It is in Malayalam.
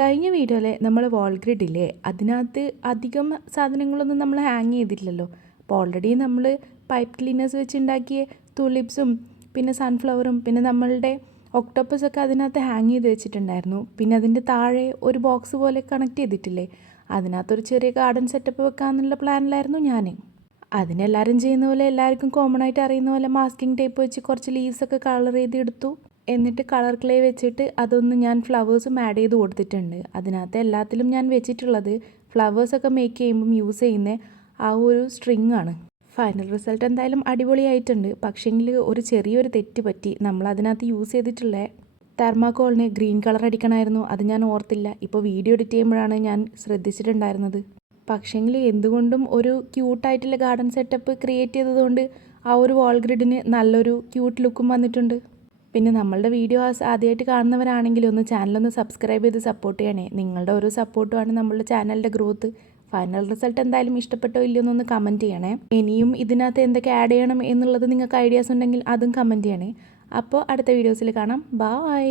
കഴിഞ്ഞ വീഡിയോയിൽ നമ്മൾ വാൾ ഗ്രിഡില്ലേ അതിനകത്ത് അധികം സാധനങ്ങളൊന്നും നമ്മൾ ഹാങ് ചെയ്തിട്ടില്ലല്ലോ. അപ്പോൾ ഓൾറെഡി നമ്മൾ പൈപ്പ് ക്ലീനേഴ്സ് വെച്ചുണ്ടാക്കിയ തുലിപ്സും പിന്നെ സൺഫ്ലവറും പിന്നെ നമ്മളുടെ ഒക്ടോപ്പസൊക്കെ അതിനകത്ത് ഹാങ് ചെയ്ത് വെച്ചിട്ടുണ്ടായിരുന്നു. പിന്നെ അതിൻ്റെ താഴെ ഒരു ബോക്സ് പോലെ കണക്ട് ചെയ്തിട്ടില്ലേ, അതിനകത്തൊരു ചെറിയ ഗാർഡൻ സെറ്റപ്പ് വെക്കാമെന്നുള്ള പ്ലാനിലായിരുന്നു ഞാൻ. അതിനെല്ലാവരും ചെയ്യുന്ന പോലെ എല്ലാവർക്കും കോമൺ ആയിട്ട് അറിയുന്ന പോലെ മാസ്കിംഗ് ടേപ്പ് വെച്ച് കുറച്ച് ലീവ്സൊക്കെ കളർ ചെയ്തെടുത്തു. എന്നിട്ട് കളർ ക്ലേ വെച്ചിട്ട് അതൊന്ന് ഞാൻ ഫ്ലവേഴ്സും ആഡ് ചെയ്ത് കൊടുത്തിട്ടുണ്ട്. അതിനകത്ത് എല്ലാത്തിലും ഞാൻ വെച്ചിട്ടുള്ളത് ഫ്ലവേഴ്സൊക്കെ മേക്ക് ചെയ്യുമ്പം യൂസ് ചെയ്യുന്ന ആ ഒരു സ്ട്രിങ് ആണ്. ഫൈനൽ റിസൾട്ട് എന്തായാലും അടിപൊളിയായിട്ടുണ്ട്. പക്ഷേങ്കിൽ ഒരു ചെറിയൊരു തെറ്റ് പറ്റി. നമ്മൾ അതിനകത്ത് യൂസ് ചെയ്തിട്ടുള്ള തെർമാക്കോളിന് ഗ്രീൻ കളർ അടിക്കണമായിരുന്നു. അത് ഞാൻ ഓർത്തില്ല. ഇപ്പോൾ വീഡിയോ എഡിറ്റ് ചെയ്യുമ്പോഴാണ് ഞാൻ ശ്രദ്ധിച്ചിട്ടുണ്ടായിരുന്നത്. പക്ഷേങ്കിൽ എന്തുകൊണ്ടും ഒരു ക്യൂട്ടായിട്ടുള്ള ഗാർഡൻ സെറ്റപ്പ് ക്രിയേറ്റ് ചെയ്തതുകൊണ്ട് ആ ഒരു വാൾ ഗ്രിഡിന് നല്ലൊരു ക്യൂട്ട് ലുക്കും വന്നിട്ടുണ്ട്. പിന്നെ നമ്മളുടെ വീഡിയോസ് ആദ്യമായിട്ട് കാണുന്നവരാണെങ്കിൽ ഒന്ന് ചാനലൊന്ന് സബ്സ്ക്രൈബ് ചെയ്ത് സപ്പോർട്ട് ചെയ്യണേ. നിങ്ങളുടെ ഓരോ സപ്പോർട്ടുമാണ് നമ്മളുടെ ചാനലിൻ്റെ ഗ്രോത്ത്. ഫൈനൽ റിസൾട്ട് എന്തായാലും ഇഷ്ടപ്പെട്ടോ ഇല്ലയോ എന്നൊന്ന് കമൻറ്റ് ചെയ്യണേ. ഇനിയും ഇതിനകത്ത് എന്തൊക്കെ ആഡ് ചെയ്യണം എന്നുള്ളത് നിങ്ങൾക്ക് ഐഡിയാസ് ഉണ്ടെങ്കിൽ അതും കമൻറ്റ് ചെയ്യണേ. അപ്പോൾ അടുത്ത വീഡിയോസിൽ കാണാം. ബൈ.